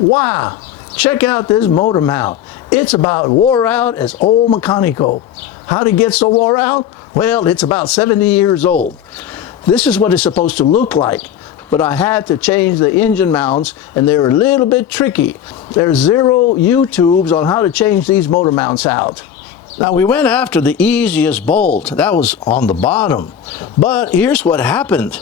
Wow, check out this motor mount. It's about wore out as old mecanico. How did it get so wore out? Well, it's about 70 years old. This is what it's supposed to look like, but I had to change the engine mounts and they're a little bit tricky. There's 0 YouTubes on how to change these motor mounts out. Now we went after the easiest bolt, that was on the bottom, but here's what happened.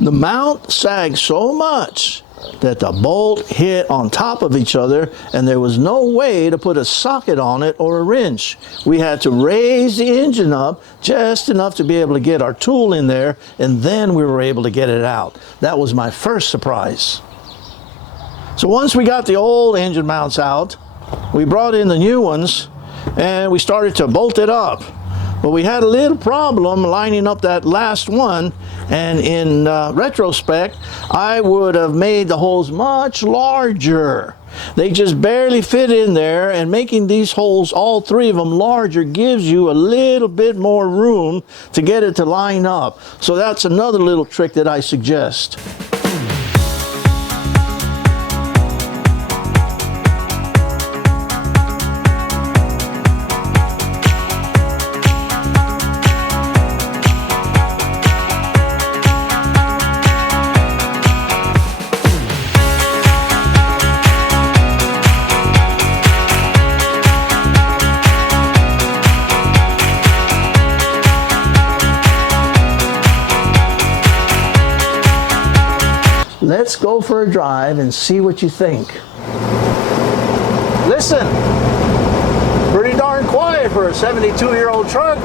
The mount sagged so much that the bolt hit on top of each other and there was no way to put a socket on it or a wrench. We had to raise the engine up just enough to be able to get our tool in there, and then we were able to get it out. That was my first surprise. So once we got the old engine mounts out, we brought in the new ones and we started to bolt it up. But we had a little problem lining up that last one, and in retrospect, I would have made the holes much larger. They just barely fit in there, and making these holes, all 3 of them, larger gives you a little bit more room to get it to line up. So that's another little trick that I suggest. Let's go for a drive and see what you think. Listen, pretty darn quiet for a 72-year-old truck.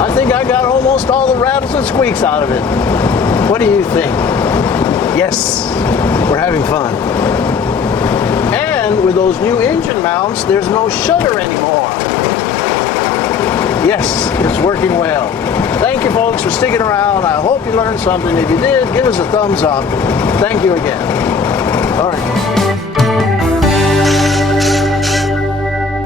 I think I got almost all the rattles and squeaks out of it. What do you think? Yes, we're having fun. And with those new engine mounts, there's no shudder anymore. Yes, it's working well. Thank you folks for sticking around. I hope you learned something. If you did, give us a thumbs up. Thank you again. All right.